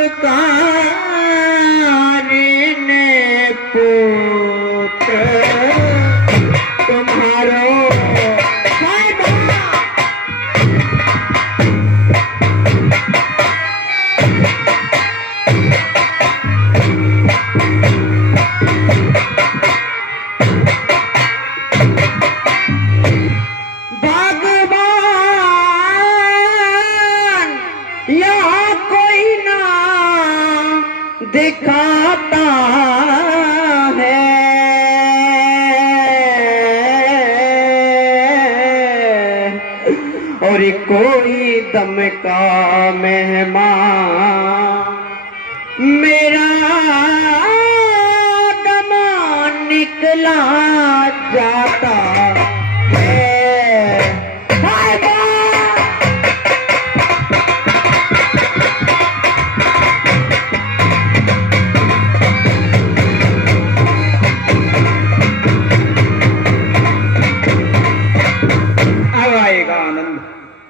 पुकारने पुत्र तुम्हारो दिखाता है और कोई दम का मेहमान मेरा दम निकला जाता है।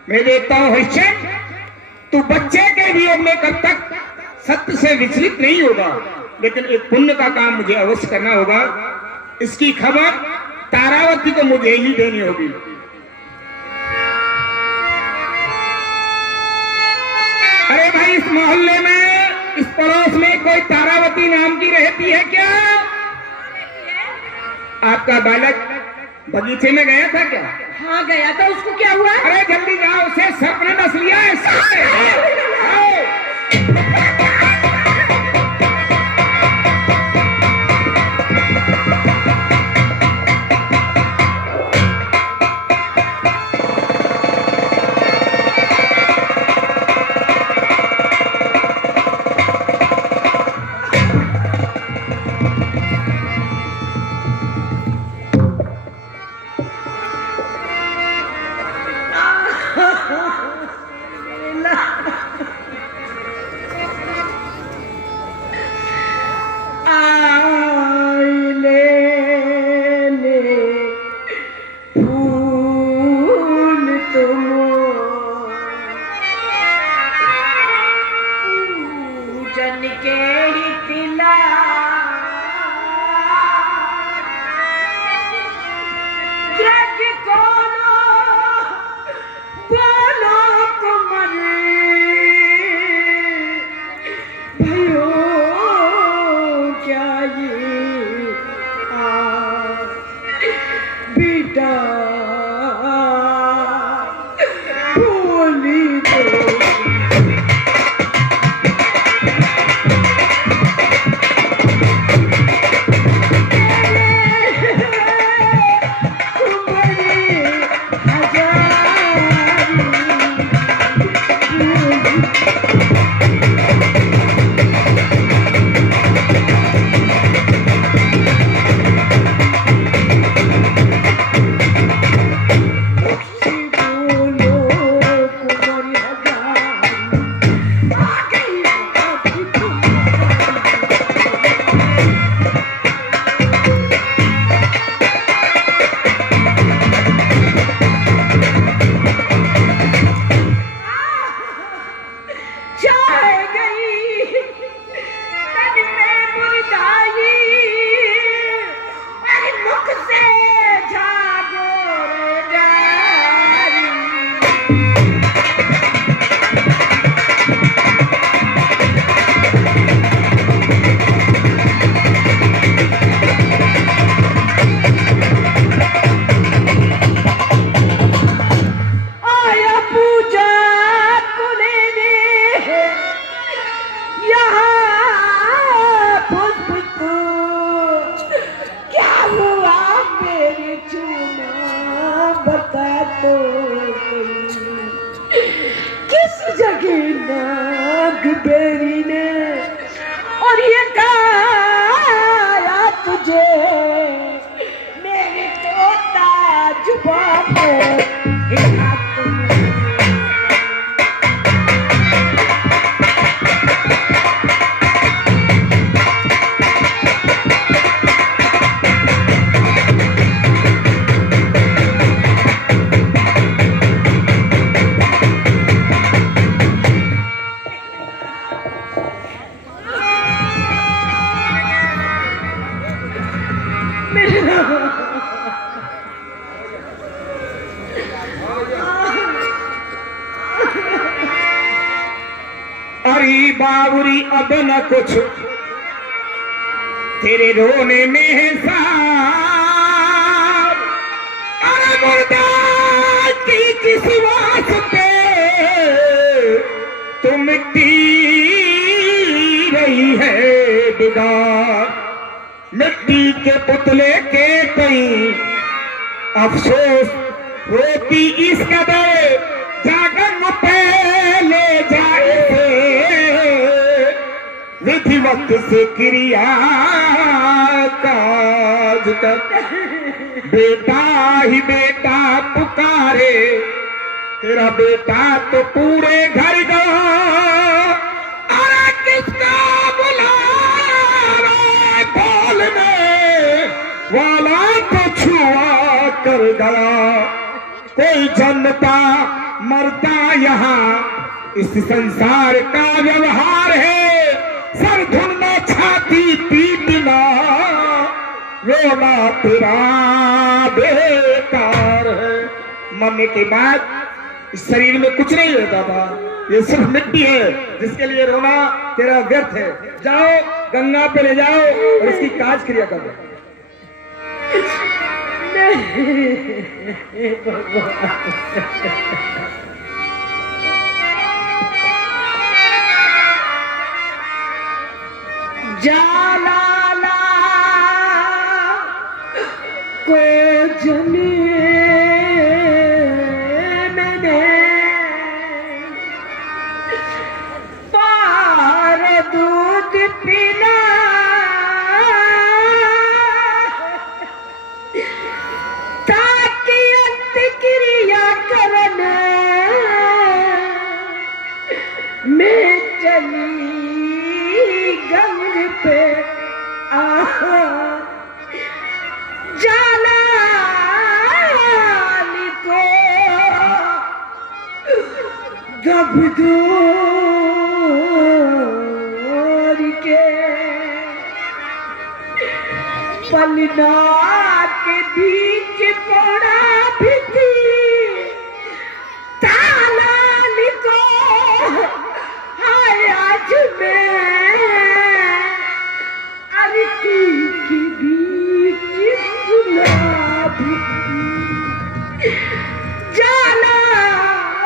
मैं देखता हूँ हरिश्चंद्र, तू बच्चे के वियोग में कब तक सत्य से विचलित नहीं होगा, लेकिन एक पुण्य का काम मुझे अवश्य करना होगा। इसकी खबर तारावती को मुझे ही देनी होगी। अरे भाई, इस मोहल्ले में, इस पड़ोस में कोई तारावती नाम की रहती है क्या? आपका बालक बगीचे में गया था क्या? हाँ गया था, उसको क्या हुआ? अरे जल्दी जाओ, उसे सर्प ने डस लिया है। अरे बाबूरी अब न कुछ तेरे रोने में है सार। अरे मुर्दा की किस वास्ते तू मिट्टी रही है बिगाड़। मिट्टी के पुतले के कई अफसोस रोती इस कदर जागन पहले जाए विधिवत से क्रिया काज तक बेटा ही बेटा पुकारे तेरा बेटा तो पूरे घर का। अरे किसका बुला बोलने वाला तो छुआ कर गया। कोई जनता मरता यहाँ इस संसार का व्यवहार है। सर धुलना छाती पीटना रोना तेरा बेकार है। मरने के बाद इस शरीर में कुछ नहीं रहता था, ये सिर्फ मिट्टी है जिसके लिए रोना तेरा व्यर्थ है। जाओ गंगा पे ले जाओ और इसकी काज क्रिया कर दो। जालाला को जने मैंने पार दूध पीना ताकि अंतक्रिया करना मैं चली गंग पे जालानी को दबदोर के पलना के बीच पड़ा भी थी तालानी को। हाय आज मैं अरती के बीच गुलाबी जालाल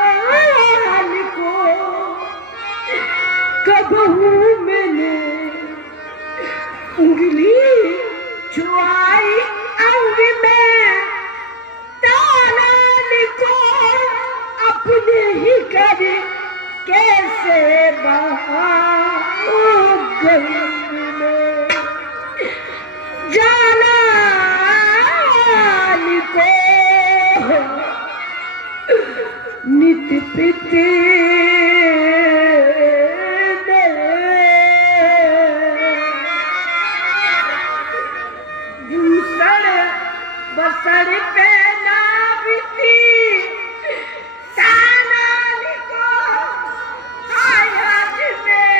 को कबहू मैंने उंगली छुआई अंग में तालाल को अपने ही घर कैसे बहाओ गंग में। जालाल को नित पिते दूसर बसर पे ना बीती तालाल को आज में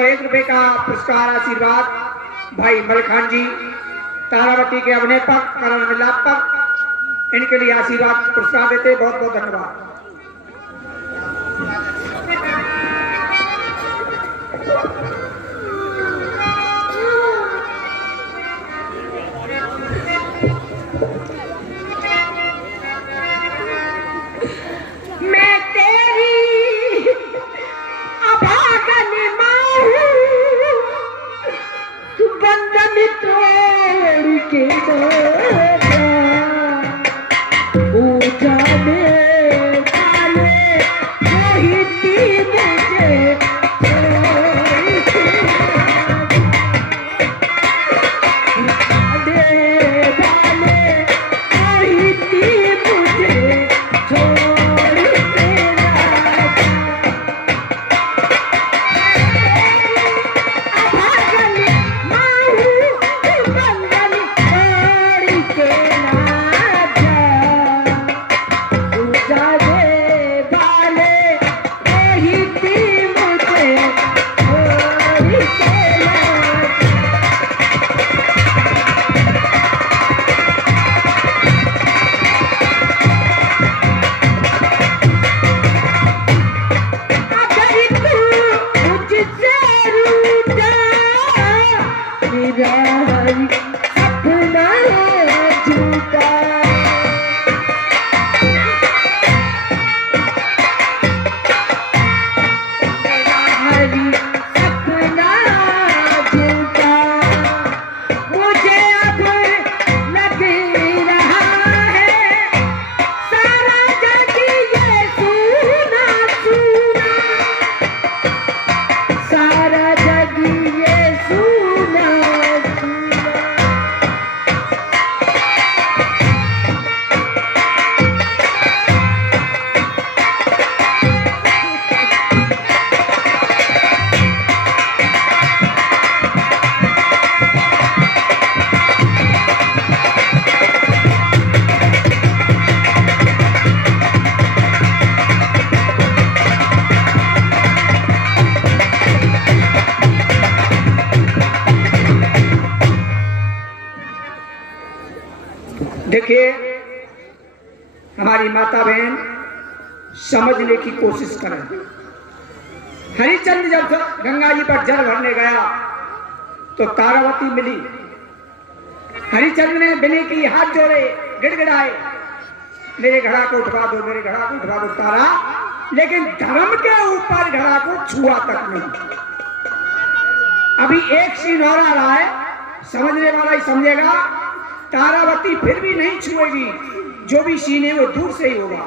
101 रुपए का पुरस्कार आशीर्वाद भाई मलखान जी तारावती के अभिनय पर करण मिलाप पर इनके लिए आशीर्वाद पुरस्कार देते बहुत बहुत धन्यवाद। मैं तेरी अभागन माँ हूँ, तू बंधन तोड़ के जा, जाने वाले वही थी मुझे छोड़ के जाने वाले वही थी मुझे छोड़ के जा, अभागन माँ हूँ, तू बंधन तोड़ के ना जा, जाने वाले वही थी मुझे छोड़ के ना अगर तू मुझसे रूठा, मेरा हर सपना झूठा, हरी सपना झूठा, मुझे अब लग रहा है सारा जग ये सुना सुना, सारा जग ये सुना सुना। देखिए हमारी माता बहन समझने की कोशिश करें। हरिचंद्र जब गंगा जी पर जल भरने गया तो तारावती मिली। हरिचंद्र ने बिने की हाथ जोड़े, गिड़गिड़ाए, मेरे घड़ा को उठवा दो, मेरे घड़ा को उठवा दो तारा, लेकिन धर्म के ऊपर घड़ा को छुआ तक नहीं। अभी एक सीन और आ रहा है, समझने वाला ही समझेगा। तारावती फिर भी नहीं छुएगी, जो भी सीन है वो दूर से ही होगा।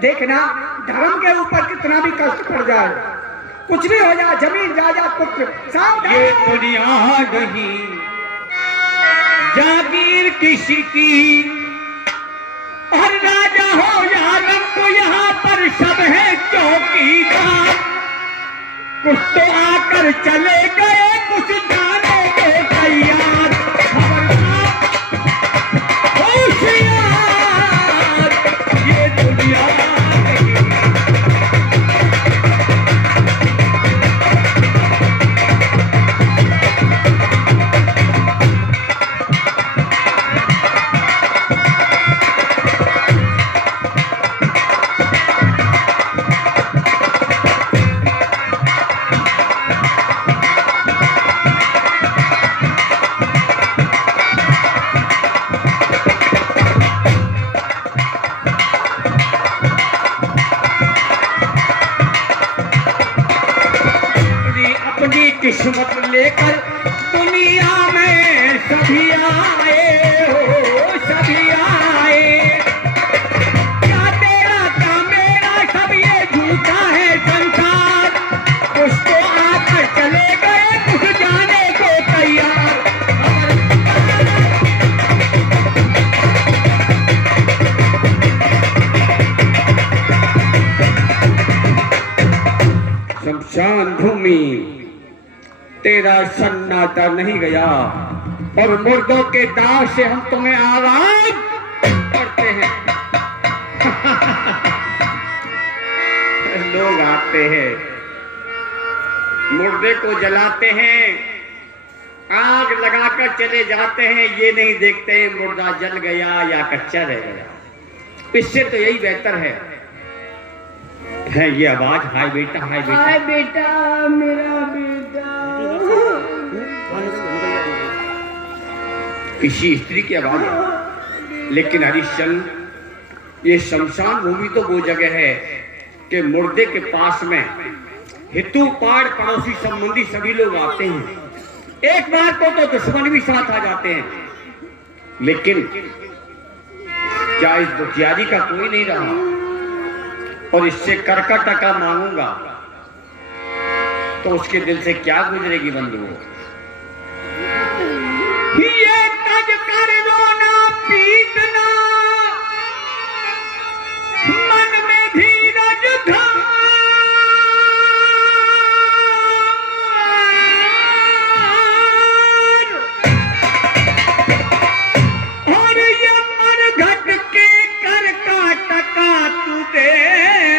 देखना धर्म के ऊपर कितना भी कष्ट पड़ जाए, कुछ भी हो जाए, जमीन जायदाद पुत्र सब, ये दुनिया नहीं जागीर किसी की, और राजा हो या रंग यहाँ पर सब है चौकीदार। कुछ तो आकर चले गए, कुछ जाने को तैयार। खबरदार, होशियार, ये दुनिया नहीं। किस्मत लेकर दुनिया में सभी आए हो, सभी आए। क्या तेरा का मेरा सब ये झूठा है संसार। कुछ तो आकर चले गए, कुछ जाने को तैयार। शमशान भूमि तेरा सन्नाटा नहीं गया, और मुर्दों के दाव से हम तुम्हें आराम करते हैं। लोग आते हैं मुर्दे को जलाते हैं, आग लगाकर चले जाते हैं, ये नहीं देखते हैं मुर्दा जल गया या कच्चा रह गया। इससे तो यही बेहतर है ये आवाज, हाय बेटा, हाय बेटा, हाय बेटा, मेरा बेटा। किसी स्त्री की आवाज है। लेकिन हरिश्चंद्र, ये शमशान भूमि तो वो जगह है कि मुर्दे के पास में हितू पाड़ पड़ोसी संबंधी सभी लोग आते हैं। एक बार तो दुश्मन भी साथ आ जाते हैं, लेकिन क्या इस दुखियारी का कोई नहीं रहा और इससे करका टका मांगूंगा तो उसके दिल से क्या गुजरेगी बंधुओं। ये तज कर रोना पीटना, मन में धीरज धार, और ये मरघट के कर का टका तू दे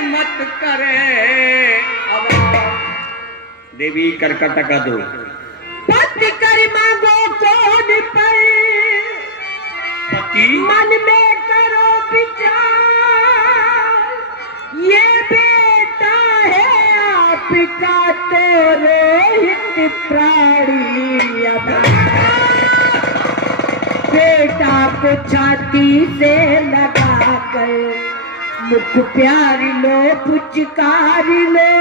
मत करे। अब देवी कर का टका दो। पति कर मांगो कौन पर, पति मन में करो विचार, ये बेटा है आपका तो रोहित प्राणी। अब बेटा को छाती से लगाकर मुख प्यारी लो, पुचकारी लो,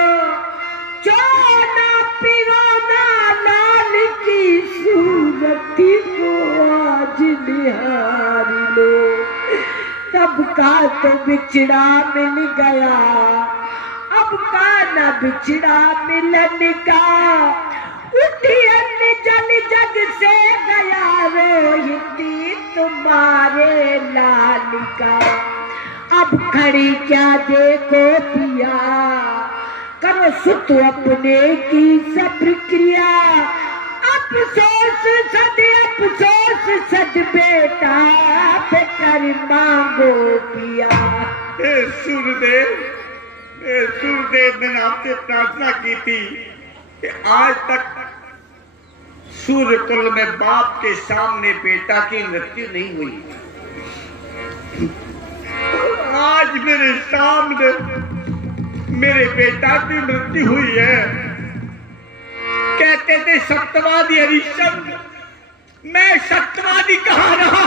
चोना पिरोना लाल की सूरत को आज निहारी लो। तब का तो बिछड़ा मिल गया, अब का न बिछड़ा मिलन का, उठी अन्य जल जग से गया रोहिती तुम्हारे लाल का। अब खड़ी क्या देखो पिया, करो सुत अपने की सब क्रिया। अफसोस सद बेटा पे कर मांगो पिया। सूर्यदेव, मैंने आपसे प्रार्थना की थी कि आज तक सूर्य कुल में बाप के सामने बेटा की मृत्यु नहीं हुई। आज मेरे सामने मेरे बेटा की मृत्यु हुई है। कहते थे सत्यवादी हरिश्चंद्र, मैं सत्यवादी कहाँ रहा।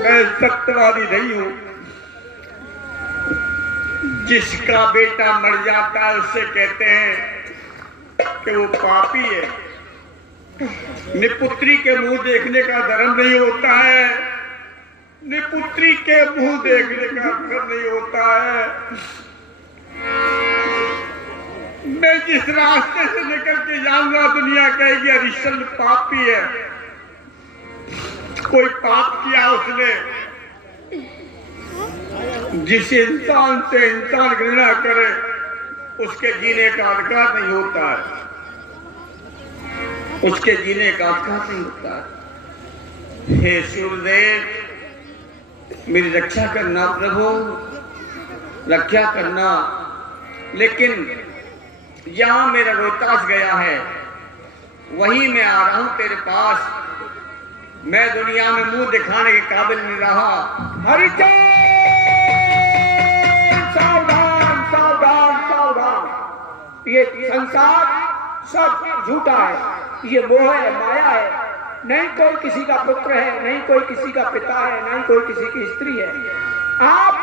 मैं सत्यवादी नहीं हूं। जिसका बेटा मर जाता है उससे कहते हैं कि वो पापी है। निपुत्री के मुंह देखने का धर्म नहीं होता है, निपुत्री के मुंह देखने का धर्म नहीं होता है। मैं जिस रास्ते से निकल के जाऊंगा दुनिया कहेगी हरिश्चंद्र पापी है। कोई पाप किया उसने। जिस इंसान से इंसान घृणा करे उसके जीने का अधिकार नहीं होता है, उसके जीने का अधिकार नहीं होता है। हे सूर्यदेव, मेरी रक्षा करना प्रभु, रक्षा करना। लेकिन यहां मेरा रोहतास गया है, वहीं मैं आ रहा हूं तेरे पास। मैं दुनिया में मुंह दिखाने के काबिल नहीं रहा। हरिचंद्र, सावधान सावधान सावधान। ये संसार सब झूठा है, ये मोह है, माया है। नहीं कोई किसी का पुत्र है, नहीं कोई किसी का पिता है, नहीं कोई किसी की स्त्री है। आप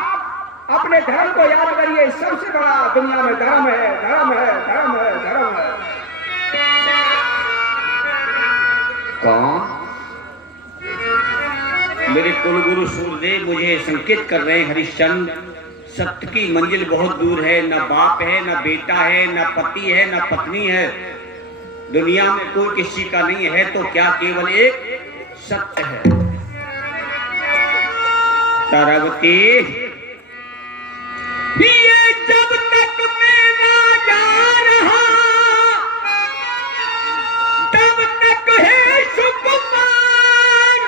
अपने धर्म को याद करिए। सबसे बड़ा दुनिया में धर्म है, धर्म है, धर्म है, धर्म है। कौन? मेरे कुलगुरु सूर्यदेव मुझे संकेत कर रहे हैं हरिश्चंद्र, सत्य की मंजिल बहुत दूर है। न बाप है, न बेटा है, न पति है, न पत्नी है। दुनिया में कोई किसी का नहीं है तो क्या केवल एक सत्य है। तारावती, ये जब तक मेरा जा रहा तब तक है सुकुमार।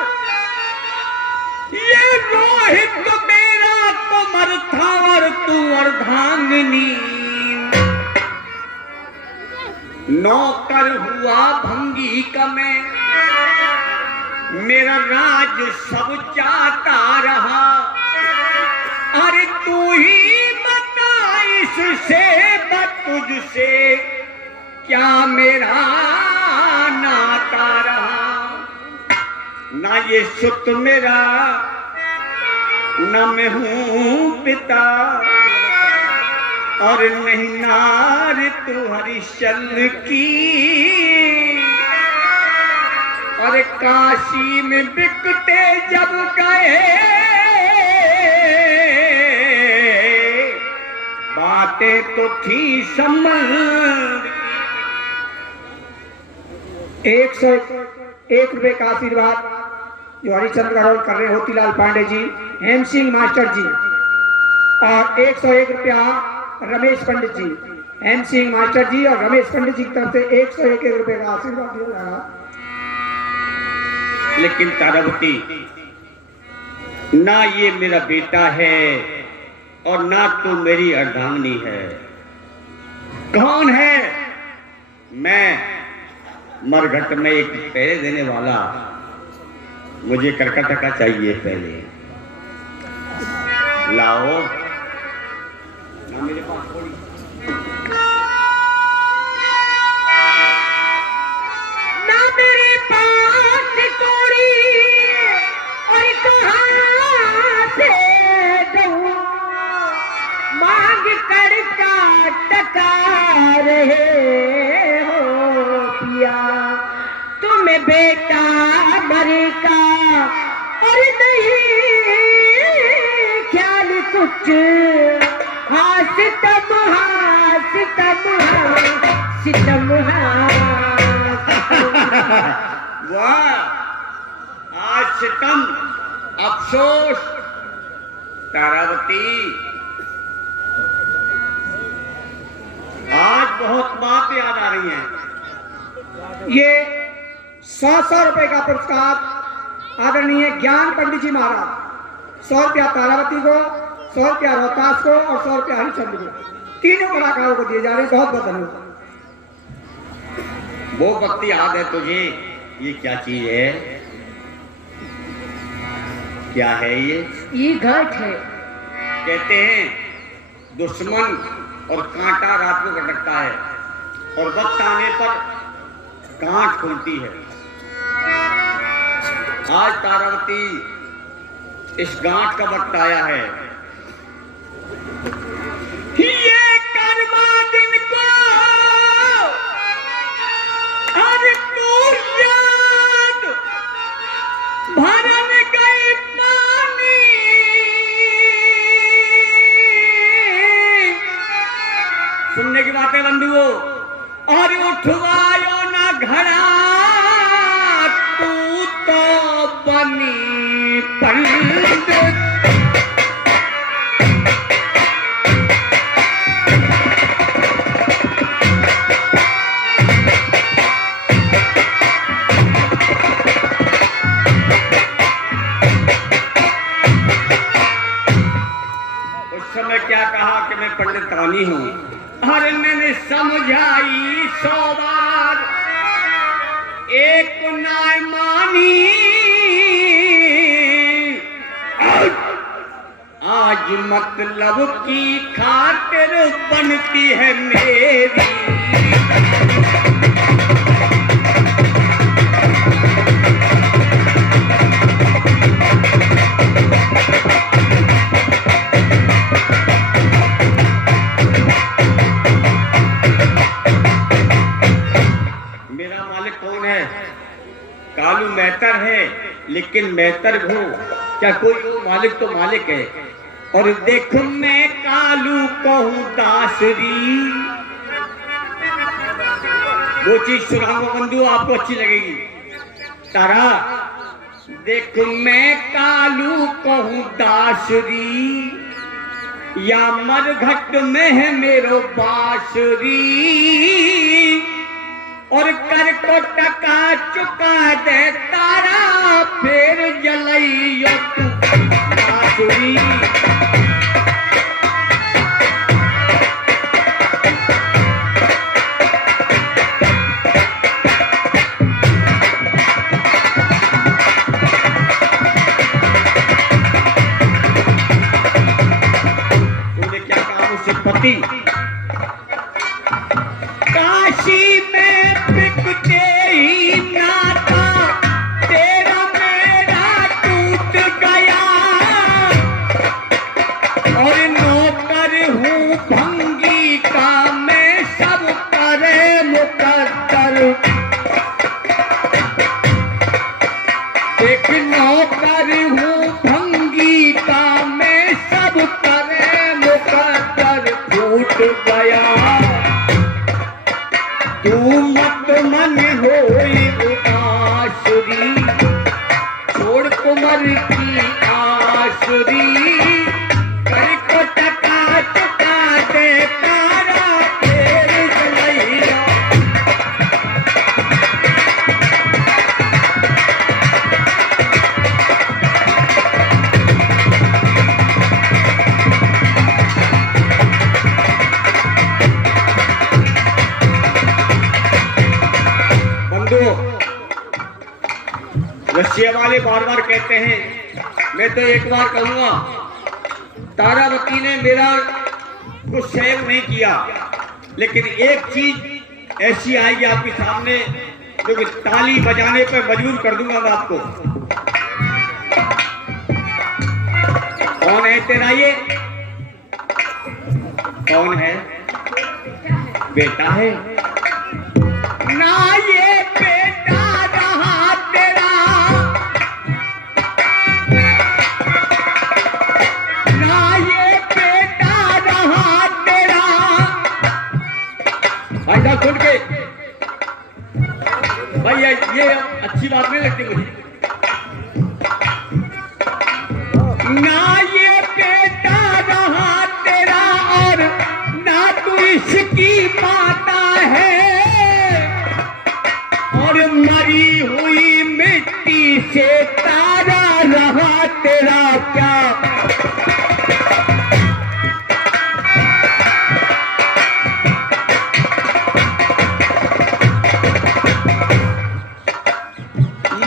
ये रोहित मेरा तुम अर्था और तू अर्धांगिनी। नौकर हुआ भंगी का मैं, मेरा राज सब जाता रहा। अरे तू ही बता इससे तुझसे क्या मेरा नाता रहा। ना ये सुत मेरा, न मैं हूँ पिता, और नहीं नार तू हरिश्चंद्र की। और काशी में बिकते जब गए, बातें तो थी संबंध। 101 रुपए का आशीर्वाद जो हरिश्चंद्र का रोल कर रहे हैं होतीलाल पांडे जी, हेम सिंह मास्टर जी, और 101 रुपया रमेश पंडित जी, हेम सिंह मास्टर जी और रमेश पंडित जी की तरफ से 101 रुपए का आशीर्वाद दिया जा रहा। लेकिन तारावती, ना ये मेरा बेटा है और ना तू मेरी अर्धांगिनी है। कौन है? मैं मरघट में एक पहरे देने वाला। मुझे करकटका चाहिए पहले। लाओ ना मेरे पास थोड़ी। ना मेरे पास कोड़ी और कहाँ से दूँ, मांग कर का टका रहे हो पिया। तुम्हें बेटा मरे का और नहीं ख्याल कुछ, सितम वाह, आज सितम, अफसोस। तारावती, आज बहुत बात याद आ रही हैं। ये 100 रुपए का पुरस्कार आदरणीय ज्ञान पंडित जी महाराज, 100 रुपया तारावती को, 100 रुपया रोहतास को और 100 रुपया हरिश्चंद्र को, तीनों कलाकारों को दिए जा रहे हैं। बहुत बहुत धन्यवाद। वो वक्त याद है तुझे? ये क्या चीज है? क्या है ये घाट है। कहते हैं दुश्मन और कांटा रात को कटकता है और वक्त आने पर गांठ खुलती है। आज तारावती, इस गांठ का वक्त आया है। ये कर्मा दिन को हर तू याद भरन गई पानी। सुनने की बातें बंधुओं, और उठवायो ना घड़ा, तू तो बनी पंडित। क्या कहा कि मैं पंडितानी हूं? अरे मैंने समझाई 100 बार, एक नाय मानी। आज मतलब की खातिर बनती है मेरी। कालू मेहतर है, लेकिन मेहतर हो क्या कोई वो मालिक तो मालिक है। और देखो मैं कालू कहूँ दासरी, वो चीज सुनाऊंगा बंधु, आपको अच्छी लगेगी। तारा, देखो मैं कालू कहूँ दासरी, या मरघट में है मेरो बांसुरी। और कर को टका चुका दे तारा, फिर जलइयो तू बांसुरी। देख नौकर हूँ भंगी का मैं सब करे मुकद्दर फूट गया तू मत मन होई उदासुरी छोड़ कुमर की आसुरी कर को टका चुका दे तारा फेर जलैया रशिया वाले बार बार कहते हैं, मैं तो एक बार कहूंगा, तारावती ने मेरा कुछ सहयोग नहीं किया, लेकिन एक चीज ऐसी आएगी आपके सामने जो कि ताली बजाने पर मजबूर कर दूंगा मैं आपको। कौन है तेरा ये? कौन है? बेटा है ना ये बेटा रहा तेरा ना ये बेटा रहा तेरा भाई साहब सुन के भाई ये अच्छी बात नहीं लगती मुझे। ना ये बेटा रहा तेरा और ना तू इसकी माता है और मरी हुई मिट्टी से तारा रहा तेरा क्या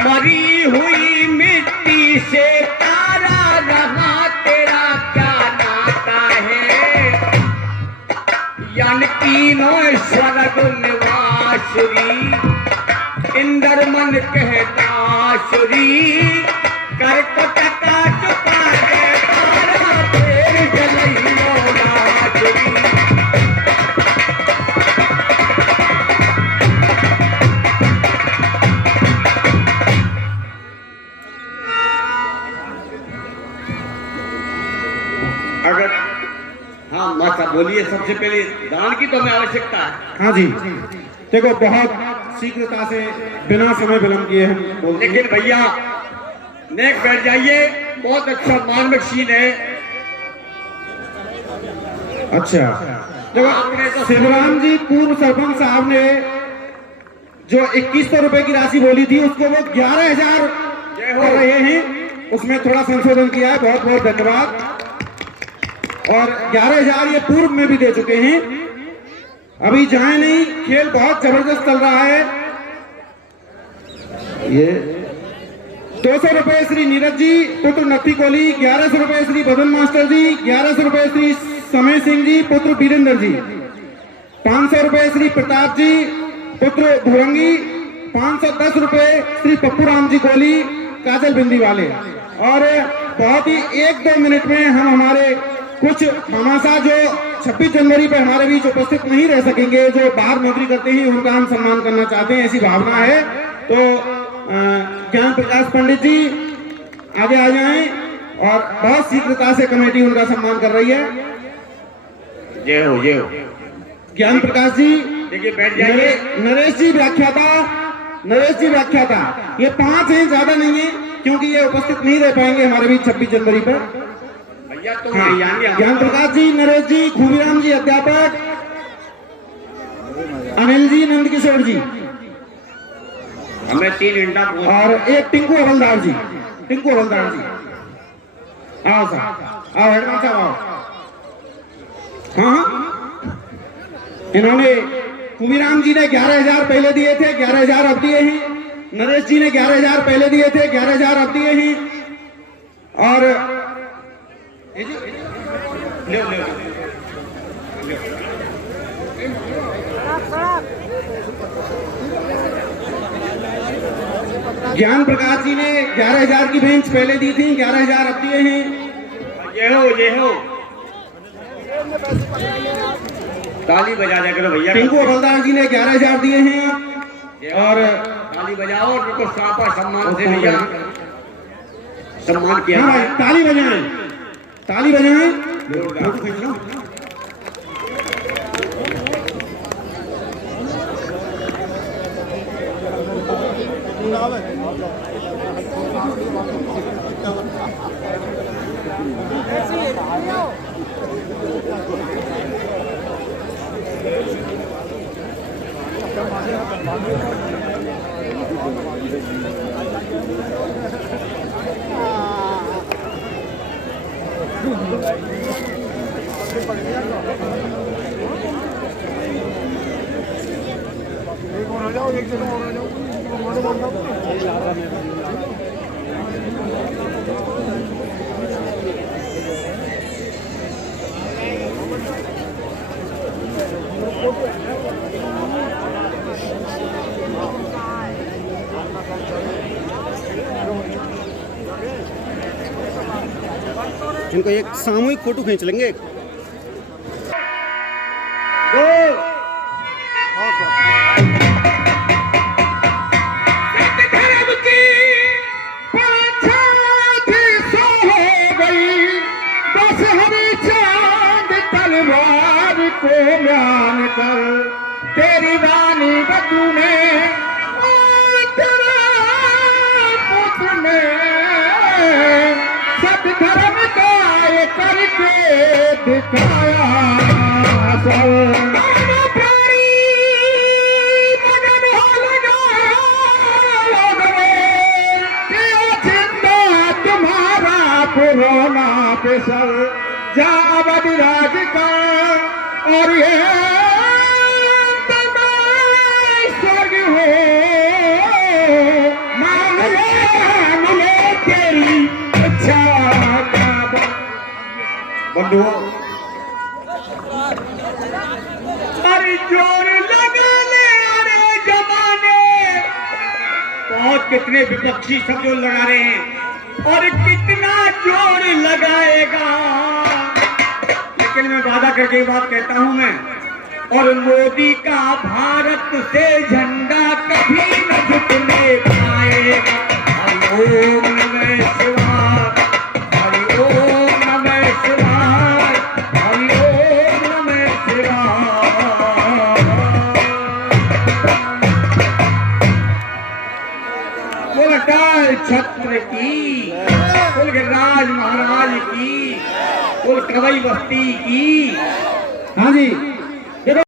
मरी हुई मिट्टी से तारा रहा तेरा क्या नाता है यानी तीनों स्वर्ग निवासुरी इंद्र मन कहता सुरी कर को टका चुका दे तारा फेर जलैयो नाचुरी अगर हाँ माता बोलिए, सबसे पहले दान की तो हमें आवश्यकता है। हाँ जी, देखो बहुत शीघ्रता से बिना समय विलंब किए हम बोलते हैं। लेकिन भैया नेक बैठ जाइए, बहुत अच्छा मार्मिक सीन है। अच्छा, देखो शिवराम जी पूर्व सरपंच साहब ने जो 2100 रुपए की राशि बोली थी उसको वो 11,000 कर रहे हैं, उसमें थोड़ा संशोधन किया है, बहुत बहुत धन्यवाद। और 11,000 ये पूर्व में भी दे चुके हैं, अभी जाए नहीं, खेल बहुत जबरदस्त चल रहा है। ये 200 रुपए श्री नीरज जी पुत्र नथी कोहली, 1100 रुपए श्री बदन मास्टर जी, 1100 रुपए श्री समय सिंह जी पुत्र वीरेंद्र जी, 500 रुपए श्री प्रताप जी पुत्र भुरंगी, 510 रुपए श्री पप्पू राम जी कोहली काजल बिंदी वाले। और बहुत ही 1-2 मिनट में हम हमारे कुछ मामासा जो 26 जनवरी पे हमारे बीच उपस्थित नहीं रह सकेंगे, जो बाहर नौकरी करते हैं, उनका हम सम्मान करना चाहते हैं, ऐसी भावना है। तो ज्ञान प्रकाश पंडित जी आगे आ जाएं और बहुत शीघ्रता से कमेटी उनका सम्मान कर रही है। जय हो, जय हो। ज्ञान प्रकाश जी देखिए बैठ जाइए। नरेश जी व्याख्याता, ये 5 हैं, ज्यादा नहीं है, क्योंकि ये उपस्थित नहीं रह पाएंगे हमारे बीच 26 जनवरी पर। भैया तो हाँ, ज्ञान प्रकाश जी, नरेश जी, खूबीराम जी अध्यापक, अनिल जी, नंद किशोर जी हमें 3 घंटा और एक टिंकू हवलदार जी। आओ साहब, आओ हेडमान साहब आओ। हाँ, इन्होंने खूबीराम जी ने 11,000 पहले दिए थे, 11,000 अब दिए हैं। नरेश जी ने 11,000 पहले दिए थे, 11,000 अब दिए हैं। और ज्ञान प्रकाश जी ने 11,000 की बेंच पहले दी थी, 11,000 अब दिए हैं। ये हो ताली बजा दिया करो भैया। टिंकू हवलदार जी ने 11,000 दिए हैं। और ताली बजाओ और उनको सापा सम्मान से भैया सम्मान किया हाँ भाई, ताली बजाएं, ताली बजाएं। जोरदार। फोटो खींच लो। इनको एक सामूहिक फोटो खींच लेंगे। धर्म की पाछात सो हो गई, बस हमें चांद तलवार को म्यान कर, तेरी वाणी बदू ने और तेरा पुत्र ने सब धर्म का ये करके दिखाया। प्राणी मगन हो लगा चिंता तुम्हारा पुराना पेशर, जा अवध राज का और ये स्वर्ग हो, मान ले तेरी अच्छा बंधुओं। अरे जोर लगा ले अरे जमाने, बहुत कितने विपक्षी सब जो लड़ा रहे हैं और कितना जोर लगाएगा, लेकिन मैं वादा करके ये बात कहता हूं मैं, और मोदी का भारत से झंडा कभी न झुकने पाएगा। हरि ओम नमः शिवाय, हरि ओम नमः शिवाय, हरि ओम नमः शिवाय। बोल अकाल छत्र की, बोल गिरिराज महाराज की, बोल कवई बस्ती की। हाँ जी।